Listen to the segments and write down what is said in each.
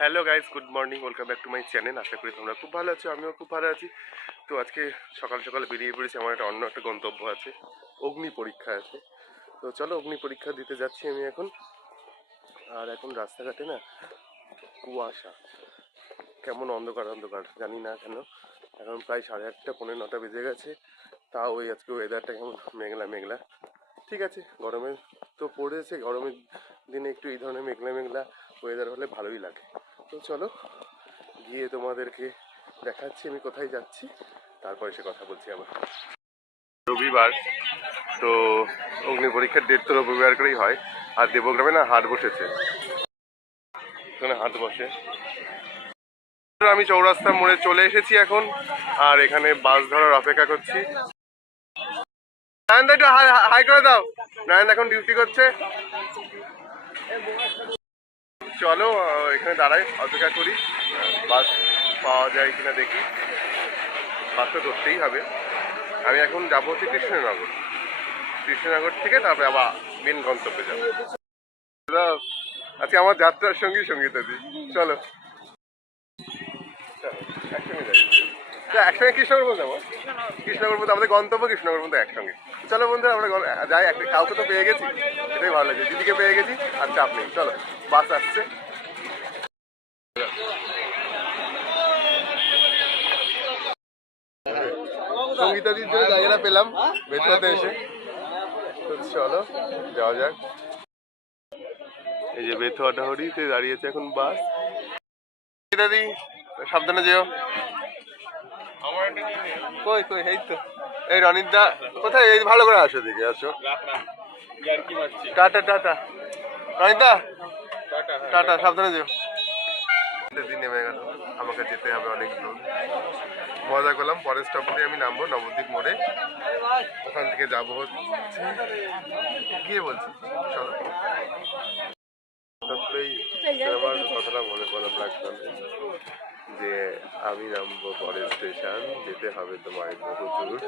Hello guys, good morning, welcome back to my channel. আশা করি তোমরা খুব ভালো আছো, আমিও খুব ভালো আছি। তো আজকে সকাল সকাল বেরিয়ে পড়েছি, আমার অন্য একটা গন্তব্য আছে, অগ্নি পরীক্ষা আছে। তো চলো, অগ্নি পরীক্ষা দিতে যাচ্ছি আমি এখন। আর এখন রাস্তাঘাটে না কুয়াশা, কেমন অন্ধকার অন্ধকার জানি না কেন। এখন প্রায় 8:30 পৌনে 9টা বেজে গেছে। তাও ওই আজকে ওয়েদারটা কেমন মেঘলা মেঘলা। ঠিক আছে, গরমে তো পড়েছে, গরমের দিনে একটু এই ধরনের মেঘলা মেঘলা ওয়েদার হলে ভালোই লাগে। তো চলো গিয়ে তোমাদেরকে দেখাচ্ছি আমি কোথায় যাচ্ছি, তারপর এসে কথা বলছি আবার। রবিবার তো অগ্নি পরীক্ষার ডেট তো রবিবার করেই হয়। আর দেবগ্রামে না হাট বসেছে, এখানে হাট বসে। আমি চৌরাস্তা মোড়ে চলে এসেছি এখন, আর এখানে বাস ধরার অপেক্ষা করছি। নারায়ণ একটু হাই করে দাও, নারায়ণ এখন ডিউটি করছে। চলো এখানে দাঁড়াই, অপেক্ষা করি বাস পাওয়া যায় কিনা দেখি। বাস তো ধরতেই হবে। আমি এখন যাবো হচ্ছে কৃষ্ণনগর, কৃষ্ণনগর থেকে তারপরে আবার মেন গন্তব্যে যাবো। আজকে আমার যাত্রার সঙ্গী সঙ্গীতাদি। চলো একসঙ্গে যাই, একসঙ্গে কৃষ্ণনগর পর্যন্ত যাবো। কৃষ্ণনগর পর্যন্ত আমাদের গন্তব্য, কৃষ্ণনগর পর্যন্ত একসঙ্গে। চলো বন্ধুরা, আমরা যাই। একটা কাউকে তো পেয়ে গেছি, এটাই ভালো লাগছে। দিদিকে পেয়ে গেছি, আর চাপ নেই। চলো, বাস আসছে। সঙ্গীতাদির জন্য জায়গাটা পেলাম বেথুয়াতে এসে। তো চলো যাওয়া যাক। এই যে বেথুয়া ডাহরিতে দাঁড়িয়েছে এখন বাস। দাদি সাবধানে যেও। কই কই, এই তো এই রনিদা কোথায়? এই ভালো করে আসো, দিকে আসো। টাটা টাটা রনিদা, টাটা, সাবধানে যেও। নেমে গেল, আমাকে যেতে হবে অনেক দূর। মজা করলাম, পরের স্টপে আমি নামবো নবদ্বীপ মোড়ে, ওখান থেকে যাবো হচ্ছে গিয়ে বলছি। চলো, আমার কথাটা মনে পড়লো যে আমি নামবো পরের স্টেশন, যেতে হবে তোমার বহু দূর।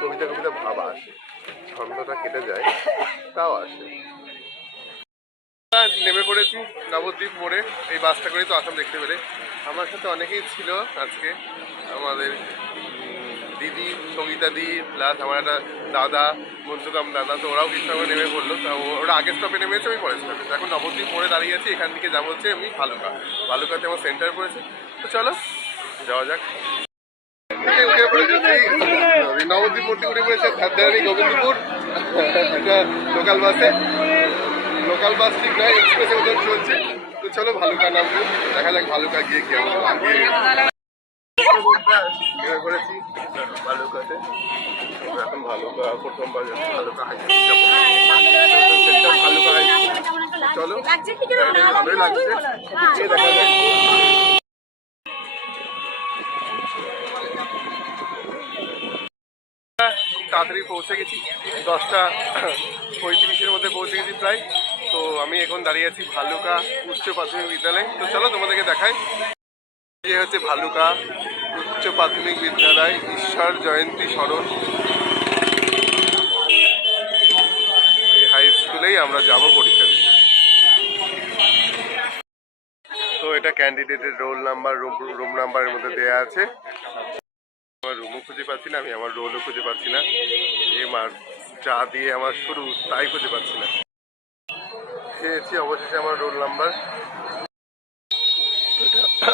কবিতা কবিতা ভাব আসে, ছন্দটা কেটে যায়, তাও আসে। নেমে পড়েছি নবদ্বীপ মোড়ে, এই বাসটা করেই তো আসাম দেখতে পেলে। আমার সাথে অনেকেই ছিল আজকে, আমাদের দিদি, সঙ্গীতাদি, প্লাস আমার একটা দাদা, মঞ্জুকাম দাদা। তো ওরাও কৃষ্ণনগরে নেমে পড়লো। তা ওরা আগের স্টপে নেমেছে, আমি পরের স্টপে। এখন নবদ্বীপ মোড়ে দাঁড়িয়ে আছি, এখান থেকে যাবো হচ্ছে আমি ভালুকা। ভালুকাতে আমার সেন্টার পড়েছে। তো চলো যাওয়া যাক। নবদ্বীপ মোড় থেকে উঠে পড়েছে ধারদারি গোবিন্দপুর একটা লোকাল বাসে। লোকাল বাস ঠিক নয়, এক্সপ্রেসের মতন চলছে। তো চলো ভালুকা নামবো, দেখা যাক ভালুকা গিয়ে কি আমরা করেছি ভালুকাতে। এখন ভালুকা প্রথমবার ভালুকা হাই ভালুকা হাই। চলো ভালোই লাগছে, দেখা যাক। তাড়াতাড়ি পৌঁছে গেছি, 10:35-এর মধ্যে পৌঁছে গেছি প্রায়। তো আমি এখন দাঁড়িয়ে আছি ভালুকা উচ্চ প্রাথমিক বিদ্যালয়। তো চলো তোমাদেরকে দেখাই। এই হচ্ছে ভালুকা উচ্চ প্রাথমিক বিদ্যালয়, ঈশ্বর জয়ন্তী স্মরণ। এই হাই স্কুলেই আমরা যাব পরীক্ষা দিতে। তো এটা ক্যান্ডিডেটের রোল নাম্বার, রুম নাম্বারের মধ্যে দেওয়া আছে। আমার রুমও খুঁজে পাচ্ছি না, আমি আমার রোলও খুঁজে পাচ্ছি না। মার চা দিয়ে আমার শুরু, তাই খুঁজে পাচ্ছি না। খেয়েছি অবশেষে আমার রোল নাম্বার।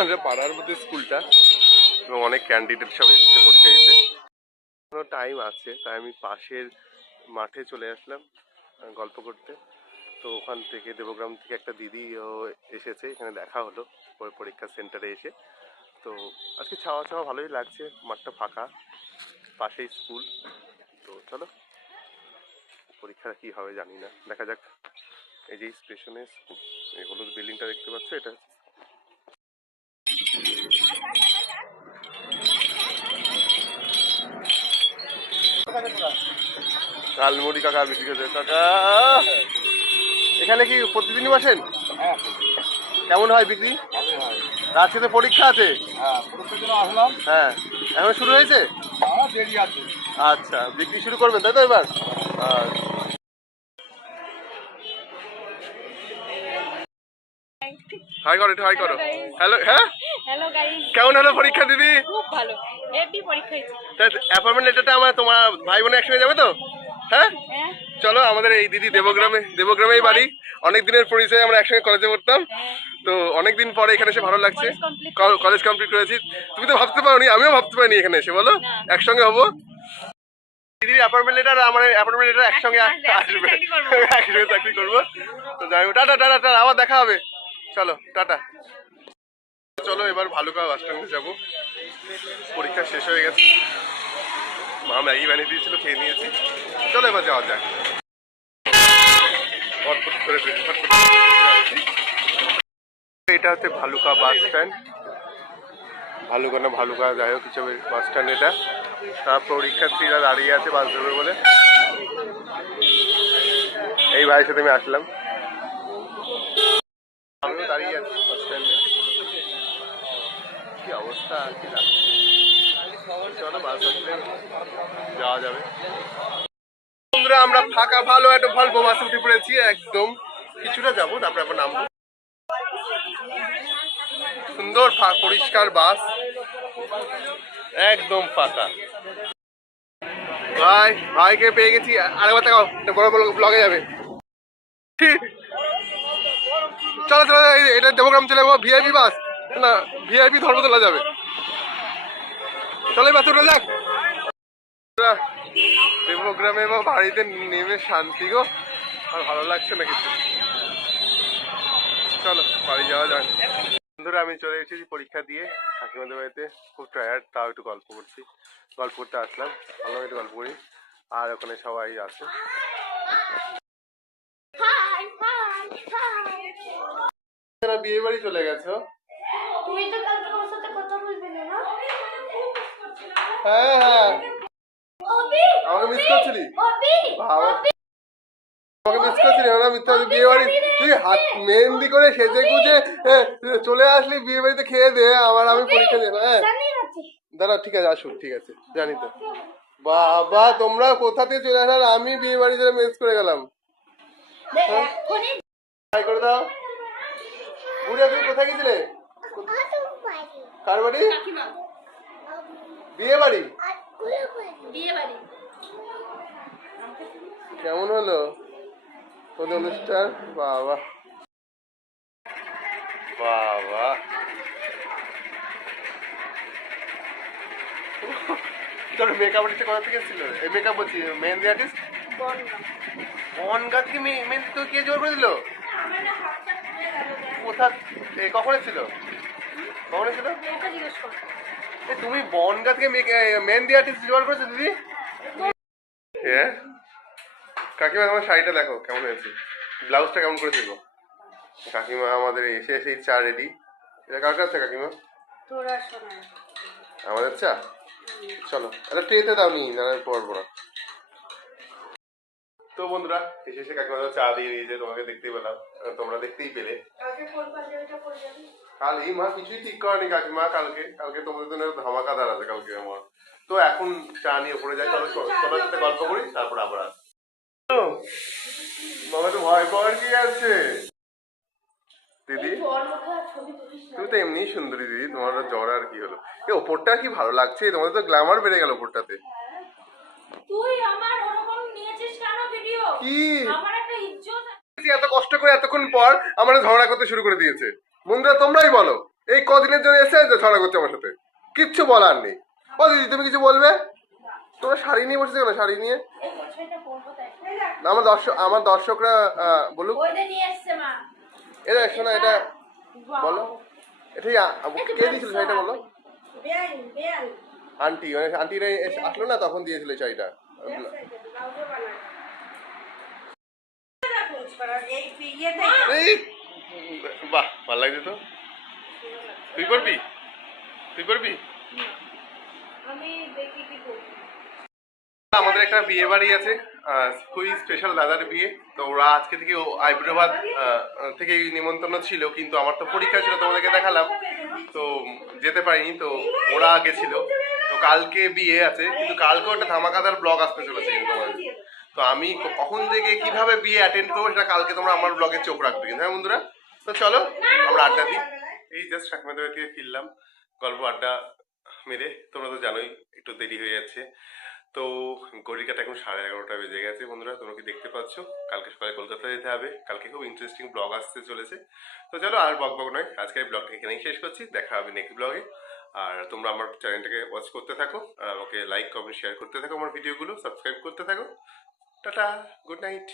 এটা পাড়ার মধ্যে স্কুলটা, এবং অনেক ক্যান্ডিডেট সব এসছে পরীক্ষা দিতে। কোনো টাইম আছে, তাই আমি পাশের মাঠে চলে আসলাম গল্প করতে। তো ওখান থেকে দেবগ্রাম থেকে একটা দিদিও এসেছে, এখানে দেখা হলো পরীক্ষা সেন্টারে এসে। তো আজকে ছাওয়া ছাওয়া ভালোই লাগছে, মাঠটা ফাঁকা, পাশেই স্কুল। তো চলো, পরীক্ষা কি হবে জানি না, দেখা যাক। এই যে স্টেশনে এই হলুদ বিল্ডিংটা দেখতে পাচ্ছ, এটা ঝালমুড়ি কাকা বিক্রি করছে। কাকা এখানে কি প্রতিদিনই বসেন? কেমন হয় বিক্রি? আজকে তো পরীক্ষা আছে। হ্যাঁ, এখন শুরু হয়েছে। আচ্ছা, বিক্রি শুরু করবেন তাই তো এবার? আচ্ছা। হাই করো, একটু হাই করো। হ্যালো, হ্যাঁ হ্যালো গাইস, কেমন হলো পরীক্ষা দিদি? খুব ভালো, হেভি পরীক্ষা হয়েছে। অ্যাপয়েন্টমেন্ট লেটারটা আমার তোমার ভাই বোনে একসঙ্গে যাবে তো? হ্যাঁ হ্যাঁ চলো, আমাদের এই দিদি দেবগ্রামেই বাড়ি। অনেক দিনের পরিচয়, আমরা একসঙ্গে কলেজে পড়তাম। হ্যাঁ, তো অনেকদিন পরে এখানে এসে ভালো লাগছে। কলেজ কমপ্লিট করেছি। কলেজ কমপ্লিট করেছি। তুমি তো ভাবতে পারোনি, আমিও ভাবতে পারিনি এখানে এসে, বলো না। একসঙ্গে হবো। দিদির অ্যাপয়েন্টমেন্ট লেটার আর আমার অ্যাপয়েন্টমেন্ট লেটার একসঙ্গে একসঙ্গে আসবে, চাকরি করবো। একসঙ্গে চাকরি করবো। তো যাই হোক, টাটা টাটা টাটা, আবার দেখা হবে। চলো টাটা। চলো এবার ভালুকা বাস স্ট্যান্ডে যাবো। পরীক্ষা শেষ হয়ে গেছে, মা ম্যাগি বানিয়ে দিয়েছিল, খেয়ে নিয়েছি। চলো এবার যাওয়া যাক। ফটফট করে ফটফট করে যাচ্ছি। এটা হচ্ছে ভালুকা বাস স্ট্যান্ড। ভালুকা না ভালুকা, যাই হোক কিছু বাস স্ট্যান্ড এটা। তার পরীক্ষার্থীরা দাঁড়িয়ে আছে বাস ধরবে বলে। এই ভাইয়ের সাথে আমি আসলাম, আমিও দাঁড়িয়ে আছি বাস স্ট্যান্ডে। কি অবস্থা, কি লাগছে। চলো বাস আসলে যাওয়া যাবে। বন্ধুরা আমরা ফাঁকা ভালো একটা ভালো বাসে উঠে পড়েছি। একদম কিছুটা যাবো, তারপরে আবার নামবো। সুন্দর পরিষ্কার বাস, একদম ফাঁকা। ভাইকে পেয়ে গেছি। আরেকবার দেখাও, বড় বড় ব্লগে যাবে। চলো চলো, এটা দেবগ্রাম চলে যাবো। ভিআইপি বাস না, ভিআইপি ধর্মতলা যাবে। চলো বাস উঠে যাক। দেবগ্রামে বা বাড়িতে নেমে শান্তি গো, আর ভালো লাগছে না কিছু। চলো বাড়ি যাওয়া যাক। বন্ধুরা আমি চলে এসেছি পরীক্ষা দিয়ে কাকিমাদের বাড়িতে। খুব টায়ার্ড, তাও একটু গল্প করছি, গল্প করতে আসলাম। ভালো একটু গল্প করি। আর ওখানে সবাই আছে। বিয়ে বাড়ি চলে গেছো? তুমি তো কালকে আমার সাথে কথা বলবে না, না? হ্যাঁ হ্যাঁ, অবি, আমাকে মিস করছিলি? অবি, বাবা, আমাকে মিস করছিলি? না মিথ্যা, বিয়ে বাড়ি তুই হাত মেহেন্দি করে সেজে গুজে চলে আসলি বিয়ে বাড়িতে, খেয়ে দে আমার, আমি পরীক্ষা দেব। হ্যাঁ জানি না তুই। দাঁড়া, ঠিক আছে আসুন, ঠিক আছে জানি তো। বাবা তোমরা কোথা থেকে চলে আসার, আমি বিয়ে বাড়ি যারা মিস করে গেলাম। এখনই ট্রাই করে দাও। বুড়িয়া তুমি কোথায় গেছিলে? কার বাড়ি? কাকিমা, বিয়ে বাড়ি। বিয়ে বাড়ি। কেমন হলো তোদের অনুষ্ঠান? বাবা বাবা, তোর মেকআপ আর্টিস্ট কোথা থেকে এসেছিল? এই মেকআপ বলছি, মেহেন্দি আর্টিস্ট বনগা থেকে মেহেন্দি তো কে জোর করে দিল? কোথা কখন এসেছিল? কখন এসেছিল? তুমি বনগা থেকে মেহেন্দি আর্টিস্ট জোগাড় করেছো দিদি? হ্যাঁ কাকিমা আমার শাড়িটা দেখো কেমন হয়েছে, ব্লাউজটা কেমন করে দেবো। কাকিমা আমাদের এসে এসেই চা রেডি। এটা কার কাছে কাকিমা? তোরা শোনা আমাদের চা। চলো এটা ট্রেতে দাও, নি না পড়বো না। তো বন্ধুরা এসে এসে কাকিমা চা দিয়ে দিয়েছে, তোমাকে দেখতেই পেলাম, তোমরা দেখতেই পেলে। কাল এই মা কিছুই ঠিক করেনি কাকিমা, কালকে কালকে তোমাদের জন্য ধামাকাদার আছে কালকে আমার। তো এখন চা নিয়ে উপরে যাই, চলো সবার সাথে গল্প করি, তারপর আবার আসি। বাবা তো ভয় পাওয়ার কি আছে দিদি, তুমি তো এমনি সুন্দরী দিদি, তোমার জ্বর আর কি হলো? এই ওপরটা কি ভালো লাগছে, তোমাদের তো গ্ল্যামার বেড়ে গেল ওপরটাতে। তুই আমার ওরকম নিয়েছিস কেন ভিডিও? কি আমার একটা ইজ্জত এত কষ্ট করে এতক্ষণ পর আমার ঝগড়া করতে শুরু করে দিয়েছে। বন্ধুরা তোমরাই বলো, এই কদিনের জন্য এসে ঝগড়া করছে আমার সাথে, কিচ্ছু বলার নেই। ও দিদি তুমি কিছু বলবে? তোমরা শাড়ি নিয়ে বসেছো কেন? শাড়ি নিয়ে না, আমার দর্শকরা বলুক। নিয়ে এসছে মা। এটা শোনা, এটা বলো, এটাই কে দিয়েছিল শাড়িটা বলো? আন্টি, মানে আন্টিরা আসলো না তখন দিয়েছিল শাড়িটা। বাহ ভালো লাগছে তো। তুই করবি? তুই করবি? আমি দেখি কি করব। আমাদের একটা বিয়ে বাড়ি আছে, খুবই স্পেশাল দাদার বিয়ে। তো ওরা আজকে থেকে আইব্রোভাত থেকে নিমন্ত্রণ ছিল, কিন্তু আমার তো পরীক্ষা ছিল, তোমাদেরকে দেখালাম তো যেতে পারিনি। তো ওরা গেছিল। তো কালকে বিয়ে আছে, কিন্তু কালকেও একটা ধামাকাদার ব্লগ আসতে চলেছে কিন্তু তোমাদের। তো আমি কখন থেকে কিভাবে বিয়ে অ্যাটেন্ড করবো সেটা কালকে তোমরা আমার ব্লগে চোখ রাখবে কিন্তু, হ্যাঁ বন্ধুরা। তো চলো আমরা আড্ডা দিই। এই জাস্ট ঠাকুমাদের বাড়ি থেকে ফিরলাম, গল্প আড্ডা মেরে। তোমরা তো জানোই একটু দেরি হয়ে যাচ্ছে। তো ঘড়ির কাটা এখন 11:30 বেজে গেছে বন্ধুরা, তোমরা কি দেখতে পাচ্ছ? কালকে সকালে কলকাতা যেতে হবে, কালকে খুব ইন্টারেস্টিং ব্লগ আসতে চলেছে। তো চলো আর বক বক নয়, আজকের ব্লগটা এখানেই শেষ করছি, দেখা হবে নেক্সট ব্লগে। আর তোমরা আমার চ্যানেলটাকে ওয়াচ করতে থাকো, আর আমাকে লাইক কমেন্ট শেয়ার করতে থাকো, আমার ভিডিওগুলো সাবস্ক্রাইব করতে থাকো। Tata, good night.